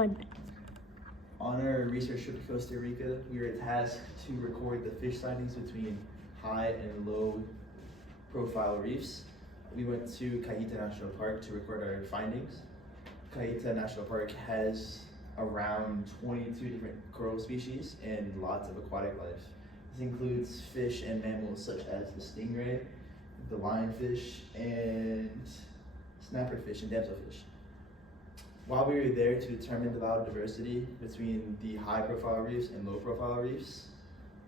1. On our research trip to Costa Rica, we were tasked to record the fish sightings between high and low profile reefs. We went to Cajita National Park to record our findings. Cajita National Park has around 22 different coral species and lots of aquatic life. This includes fish and mammals such as the stingray, the lionfish, and snapperfish and damselfish. While we were there to determine the biodiversity between the high profile reefs and low profile reefs,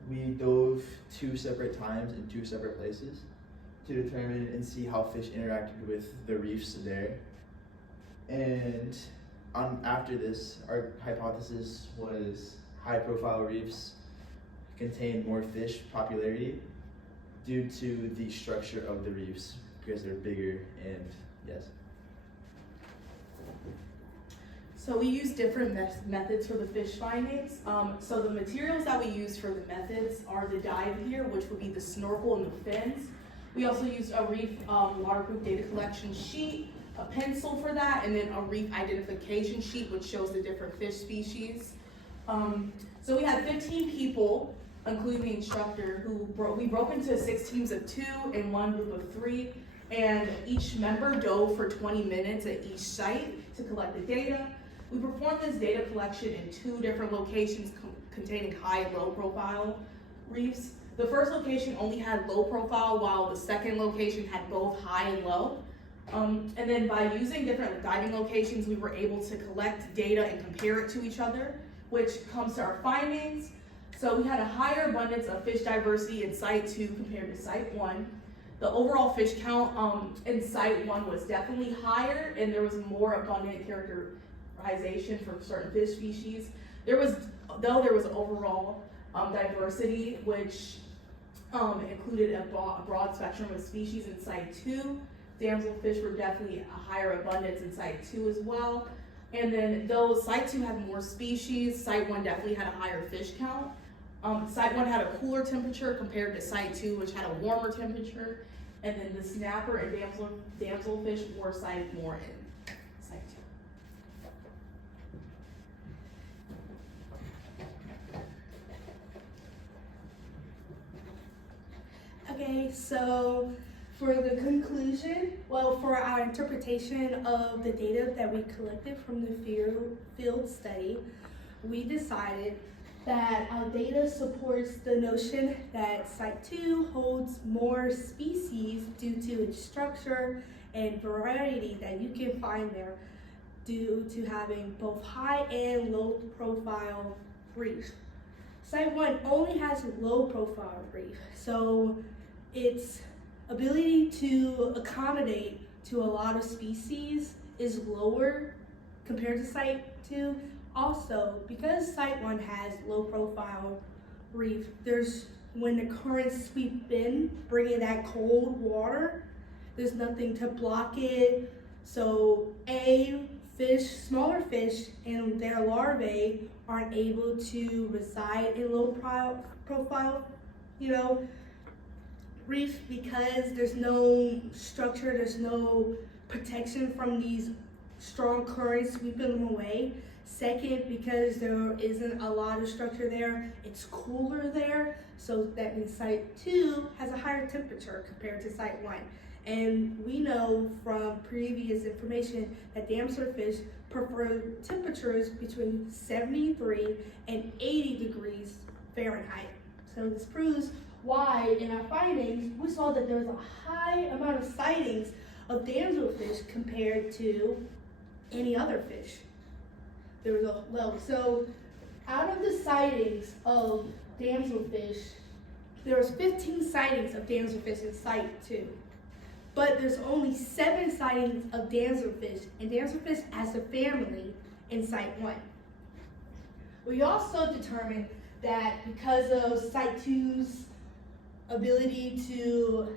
we dove 2 separate times in 2 separate places to determine and see how fish interacted with the reefs there. And after this, our hypothesis was high profile reefs contain more fish popularity due to the structure of the reefs because they're bigger and yes. So we use different methods for the fish findings. So the materials that we use for the methods are the dive gear, which would be the snorkel and the fins. We also use a reef waterproof data collection sheet, a pencil for that, and then a reef identification sheet, which shows the different fish species. So we had 15 people, including the instructor, we broke into 6 teams of 2 and 1 group of 3, and each member dove for 20 minutes at each site to collect the data. We performed this data collection in 2 different locations containing high and low profile reefs. The first location only had low profile, while the second location had both high and low. And then by using different diving locations, we were able to collect data and compare it to each other, which comes to our findings. So we had a higher abundance of fish diversity in Site 2 compared to Site 1. The overall fish count in Site 1 was definitely higher, and there was more abundant characterization for certain fish species. There was overall diversity, which included a broad spectrum of species in Site 2. Damselfish were definitely a higher abundance in Site 2 as well. And then though Site 2 had more species, Site 1 definitely had a higher fish count. Site 1 had a cooler temperature compared to Site 2, which had a warmer temperature. And then the snapper and damselfish were sighted more in Site 2. Okay, so for the conclusion, for our interpretation of the data that we collected from the field study, we decided that our data supports the notion that Site 2 holds more species due to its structure and variety that you can find there due to having both high and low profile reefs. Site 1 only has low profile reef, so its ability to accommodate to a lot of species is lower compared to Site 2. Also, because Site 1 has low profile reef, when the currents sweep in, bringing that cold water, there's nothing to block it. So smaller fish and their larvae aren't able to reside in low profile, reef because there's no structure, there's no protection from these strong currents sweeping them away. Second, because there isn't a lot of structure there, it's cooler there, so that means Site 2 has a higher temperature compared to Site 1. And we know from previous information that damselfish prefer temperatures between 73 and 80 degrees Fahrenheit. So this proves why in our findings we saw that there was a high amount of sightings of damselfish compared to any other fish. There was a low. So out of the sightings of damselfish, there was 15 sightings of damselfish in Site 2. But there's only 7 sightings of damselfish and damselfish as a family in Site 1. We also determined that because of Site 2's ability to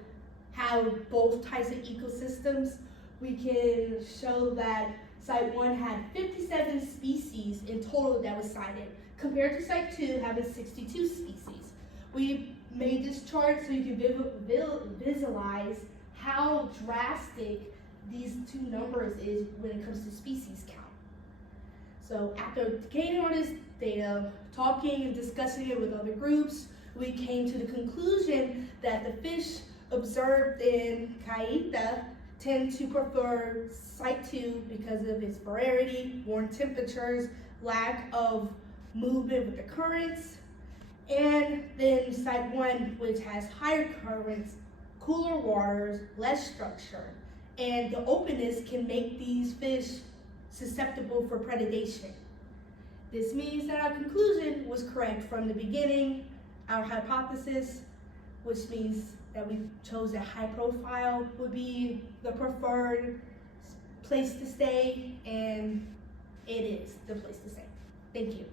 have both types of ecosystems, we can show that Site 1 had 57 species in total that was sighted, compared to Site 2 having 62 species. We made this chart so you can visualize how drastic these 2 numbers is when it comes to species count. So after gaining all this data, talking and discussing it with other groups, we came to the conclusion that the fish observed in Caita tend to prefer Site 2 because of its variety, warm temperatures, lack of movement with the currents, and then Site 1, which has higher currents, cooler waters, less structure, and the openness can make these fish susceptible for predation. This means that our conclusion was correct from the beginning. Our hypothesis, which means that we chose that high profile would be the preferred place to stay, and it is the place to stay. Thank you.